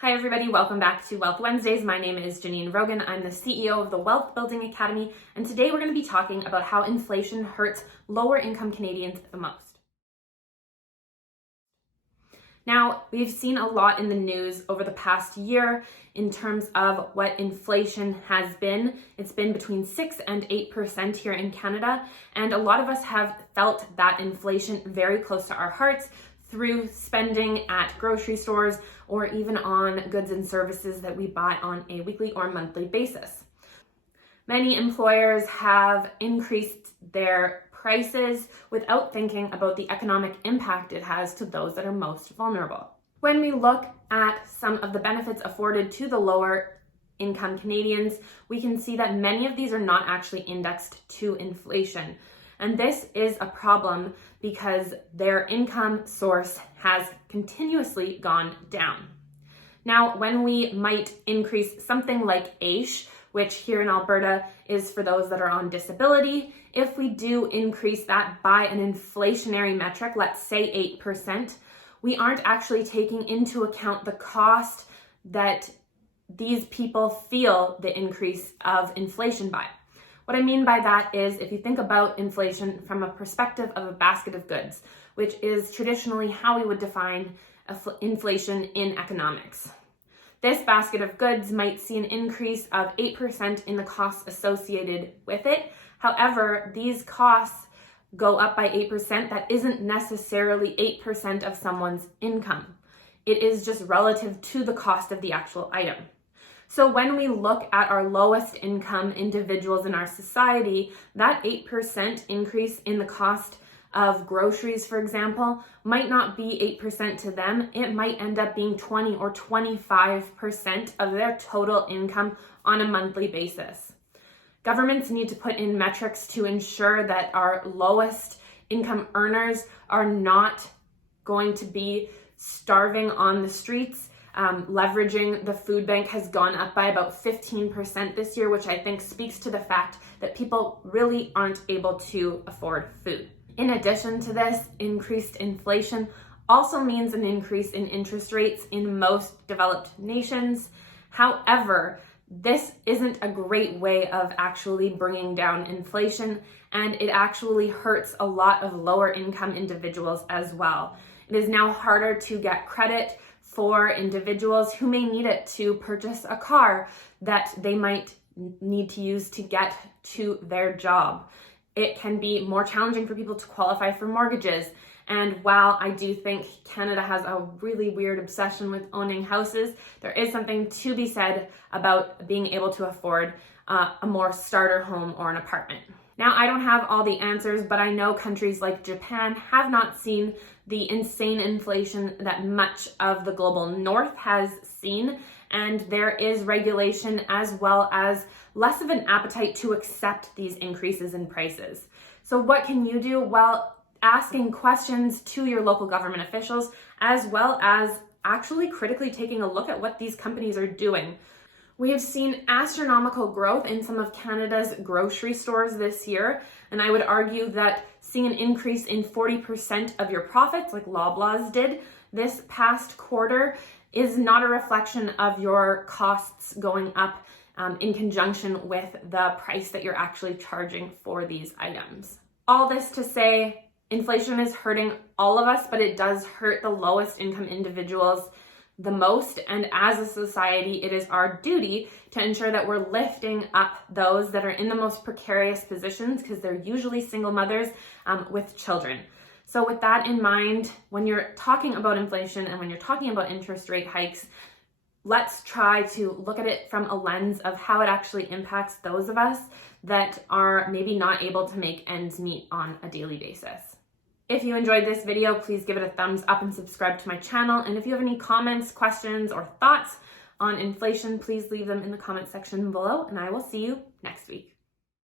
Hi everybody, welcome back to Wealth Wednesdays. My name is Janine Rogan. I'm the CEO of the Wealth Building Academy, and today we're going to be talking about how inflation hurts lower income Canadians the most. Now, we've seen a lot in the news over the past year in terms of what inflation has been. It's been between 6 and 8% here in Canada, and a lot of us have felt that inflation very close to our hearts through spending at grocery stores or even on goods and services that we buy on a weekly or monthly basis. Many employers have increased their prices without thinking about the economic impact it has to those that are most vulnerable. When we look at some of the benefits afforded to the lower income Canadians, we can see that many of these are not actually indexed to inflation. And this is a problem because their income source has continuously gone down. Now, when we might increase something like AISH, which here in Alberta is for those that are on disability, if we do increase that by an inflationary metric, let's say 8%, we aren't actually taking into account the cost that these people feel the increase of inflation by. What I mean by that is if you think about inflation from a perspective of a basket of goods, which is traditionally how we would define inflation in economics. This basket of goods might see an increase of 8% in the costs associated with it. However, these costs go up by 8%. That isn't necessarily 8% of someone's income. It is just relative to the cost of the actual item. So when we look at our lowest income individuals in our society, that 8% increase in the cost of groceries, for example, might not be 8% to them. It might end up being 20 or 25% of their total income on a monthly basis. Governments need to put in metrics to ensure that our lowest income earners are not going to be starving on the streets. Leveraging the food bank has gone up by about 15% this year, which I think speaks to the fact that people really aren't able to afford food. In addition to this, increased inflation also means an increase in interest rates in most developed nations. However, this isn't a great way of actually bringing down inflation, and it actually hurts a lot of lower income individuals as well. It is now harder to get credit for individuals who may need it to purchase a car that they might need to use to get to their job. It can be more challenging for people to qualify for mortgages. And while I do think Canada has a really weird obsession with owning houses, there is something to be said about being able to afford a more starter home or an apartment. Now, I don't have all the answers, but I know countries like Japan have not seen the insane inflation that much of the global north has seen, and there is regulation as well as less of an appetite to accept these increases in prices. So what can you do? Well, asking questions to your local government officials, as well as actually critically taking a look at what these companies are doing. We have seen astronomical growth in some of Canada's grocery stores this year, and I would argue that seeing an increase in 40% of your profits, like Loblaws did this past quarter, is not a reflection of your costs going up in conjunction with the price that you're actually charging for these items. All this to say, inflation is hurting all of us, but it does hurt the lowest income individuals the most, and as a society, it is our duty to ensure that we're lifting up those that are in the most precarious positions, because they're usually single mothers with children. So with that in mind, when you're talking about inflation and when you're talking about interest rate hikes, let's try to look at it from a lens of how it actually impacts those of us that are maybe not able to make ends meet on a daily basis. If you enjoyed this video, please give it a thumbs up and subscribe to my channel. And if you have any comments, questions, or thoughts on inflation, please leave them in the comment section below, and I will see you next week.